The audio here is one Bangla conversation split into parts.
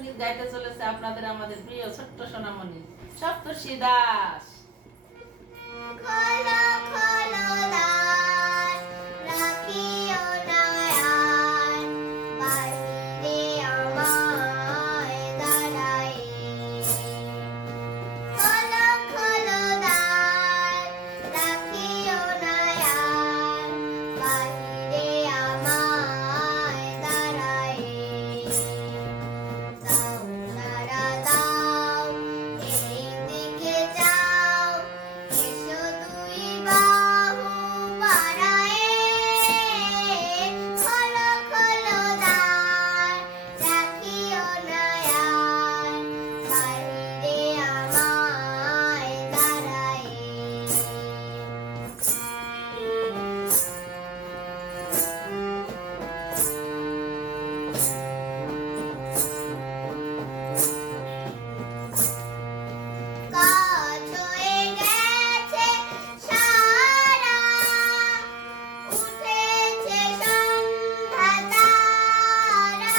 সঙ্গীত গাইতে চলেছে আপনাদের আমাদের প্রিয় ছোট্ট সোনামণি সপ্তর্ষি দাস। খোলো খোলো দ্বার, রাখিও না আর, বাহিরে আমায় দাঁড়ায়ে। খোলো খোলো দ্বার, রাখিও না আর, বাহিরে আমায় দাঁড়ায়ে। দাও নাড়া দাও, এই দিকে যাও, এসো দুই বাহু বাড়ায়ে। খোলো খোলো দ্বার, রাখিও না আর, বাহিরে আমায় দাঁড়ায়ে। কাজ হয়ে গেছে সারা, উঠেছে সন্ধ্যা তারা।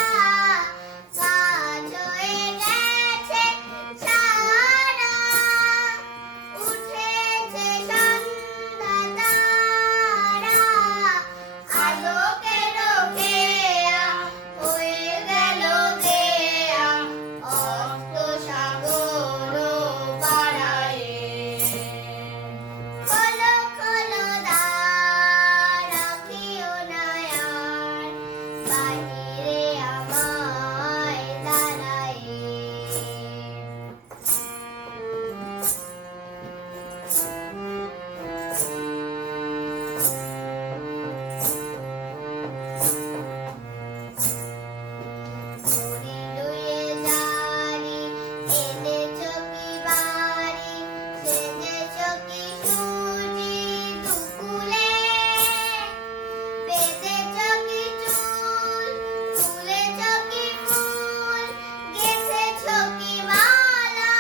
কাজ হয়ে গেছে সারা, উঠেছে সন্ধ্যা তারা। আলোকের খেয়া হয়ে গেল গেয়া, অস্ত সাগর পাড়ায়ে। খোলো খোলো দ্বার, রাখিও না আর, বাহিরে আমায় দাঁড়ায়ে। দড়ি লুয়ে জারি, এনেছো কি বাড়ি, সেজেছো কি সুজি দুকুলে। বেঁধেছো কি চুল, তুলেছো কি ফুল, গেঁথেছো কি মালা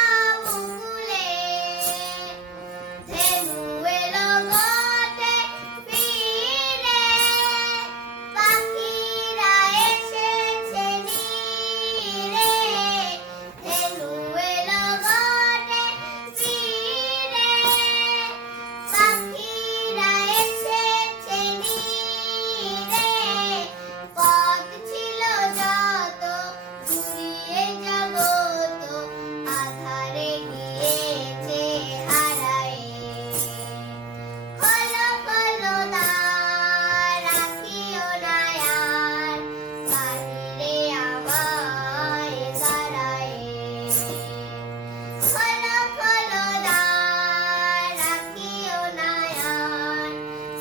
মুকুলে। ধেনু এলো ঘাটে ফিরে, পাখিরা এসেছে নীরে। ধেনু এলো ঘাটে ফিরে, পাখিরা এসেছে নীরে। পথ ছিল যত, ঘুরিয়ে জগত, আধারে গিয়েছে হারায়ে। খোলো খোলো দ্বার, রাখিও না আর, বাহিরে আমায় দাঁড়ায়ে। খোলো খোলো দ্বার, রাখিও না আর,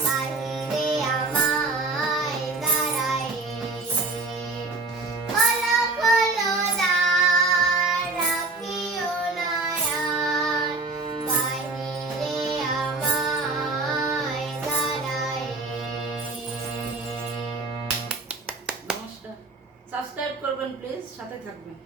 বাহিরে আমায় দাঁড়ায়ে। খোলো খোলো দ্বার, রাখিও না আর, বাহিরে আমায় দাঁড়ায়ে। নমস্কার। সাবস্ক্রাইব করবেন প্লিজ, সাথে থাকবেন।